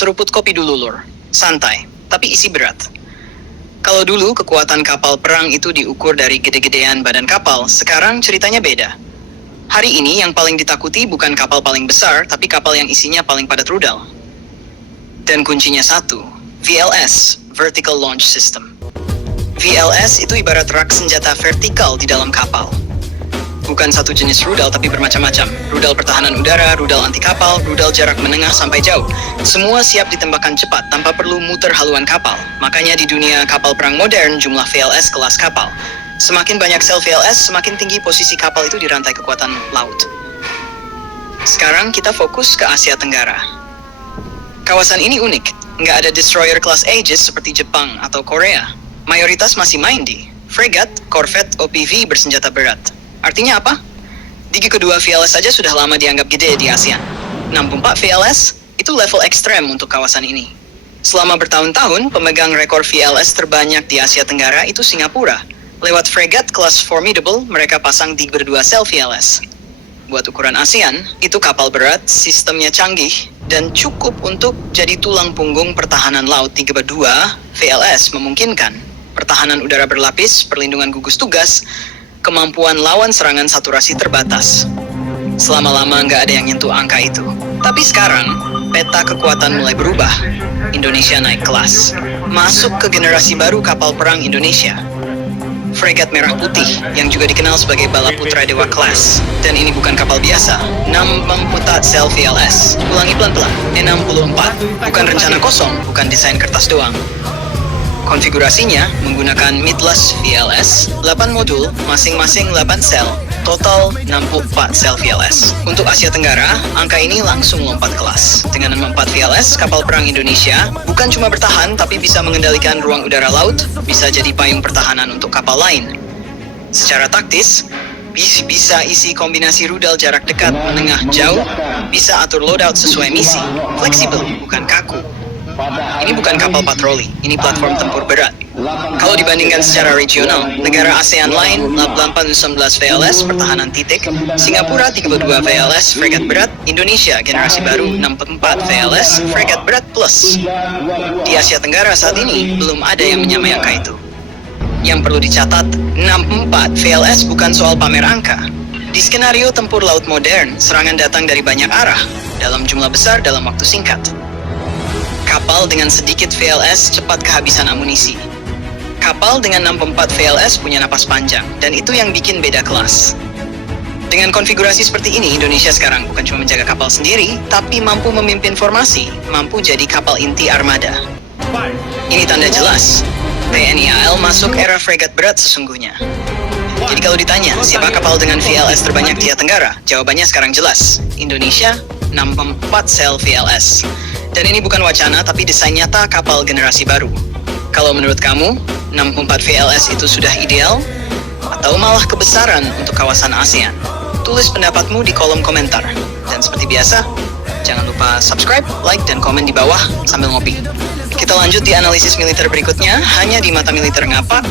Seruput kopi dulu, Lur. Santai, tapi isi berat. Kalau dulu kekuatan kapal perang itu diukur dari gede-gedean badan kapal, sekarang ceritanya beda. Hari ini yang paling ditakuti bukan kapal paling besar, tapi kapal yang isinya paling padat rudal. Dan kuncinya satu, VLS, Vertical Launch System. VLS itu ibarat rak senjata vertikal di dalam kapal. Bukan satu jenis rudal tapi bermacam-macam. Rudal pertahanan udara, rudal anti kapal, rudal jarak menengah sampai jauh. Semua siap ditembakkan cepat tanpa perlu muter haluan kapal. Makanya di dunia kapal perang modern jumlah VLS kelas kapal. Semakin banyak sel VLS, semakin tinggi posisi kapal itu di rantai kekuatan laut. Sekarang kita fokus ke Asia Tenggara. Kawasan ini unik. Nggak ada destroyer kelas Aegis seperti Jepang atau Korea. Mayoritas masih main di fregat, korvet, OPV bersenjata berat. Artinya apa? Di kedua VLS saja sudah lama dianggap gede di ASEAN. 64 VLS itu level ekstrem untuk kawasan ini. Selama bertahun-tahun, pemegang rekor VLS terbanyak di Asia Tenggara itu Singapura. Lewat fregat kelas Formidable, mereka pasang 32 sel VLS. Buat ukuran ASEAN, itu kapal berat, sistemnya canggih, dan cukup untuk jadi tulang punggung pertahanan laut. 32 VLS memungkinkan pertahanan udara berlapis, perlindungan gugus tugas, kemampuan lawan serangan saturasi terbatas. Selama-lama nggak ada yang nyentuh angka itu. Tapi sekarang, peta kekuatan mulai berubah. Indonesia naik kelas. Masuk ke generasi baru kapal perang Indonesia. Fregat merah putih, yang juga dikenal sebagai Bala Putra Dewa Class. Dan ini bukan kapal biasa. 64 sel VLS. Ulangi pelan-pelan. 64. Bukan rencana kosong, bukan desain kertas doang. Konfigurasinya menggunakan Midlas VLS, 8 modul, masing-masing 8 sel, total 64 sel VLS. Untuk Asia Tenggara, angka ini langsung lompat kelas. Dengan 64 VLS, kapal perang Indonesia bukan cuma bertahan, tapi bisa mengendalikan ruang udara laut, bisa jadi payung pertahanan untuk kapal lain. Secara taktis, bisa isi kombinasi rudal jarak dekat, menengah, jauh, bisa atur loadout sesuai misi, fleksibel, bukan kaku. Ini bukan kapal patroli, ini platform tempur berat. Kalau dibandingkan secara regional, negara ASEAN lain 19 VLS pertahanan titik, Singapura 32 VLS fregat berat, Indonesia generasi baru 64 VLS fregat berat plus. Di Asia Tenggara saat ini belum ada yang menyamai angka itu. Yang perlu dicatat, 64 VLS bukan soal pamer angka. Di skenario tempur laut modern, serangan datang dari banyak arah, dalam jumlah besar dalam waktu singkat. Kapal dengan sedikit VLS cepat kehabisan amunisi. Kapal dengan 64 VLS punya napas panjang, dan itu yang bikin beda kelas. Dengan konfigurasi seperti ini, Indonesia sekarang bukan cuma menjaga kapal sendiri, tapi mampu memimpin formasi, mampu jadi kapal inti armada. Ini tanda jelas, TNI AL masuk era fregat berat sesungguhnya. Jadi kalau ditanya, siapa kapal dengan VLS terbanyak di Asia Tenggara? Jawabannya sekarang jelas, Indonesia 64 sel VLS. Dan ini bukan wacana, tapi desain nyata kapal generasi baru. Kalau menurut kamu, 64 VLS itu sudah ideal? Atau malah kebesaran untuk kawasan ASEAN? Tulis pendapatmu di kolom komentar. Dan seperti biasa, jangan lupa subscribe, like, dan komen di bawah sambil ngopi. Kita lanjut di analisis militer berikutnya, hanya di Mata Militer Ngapa.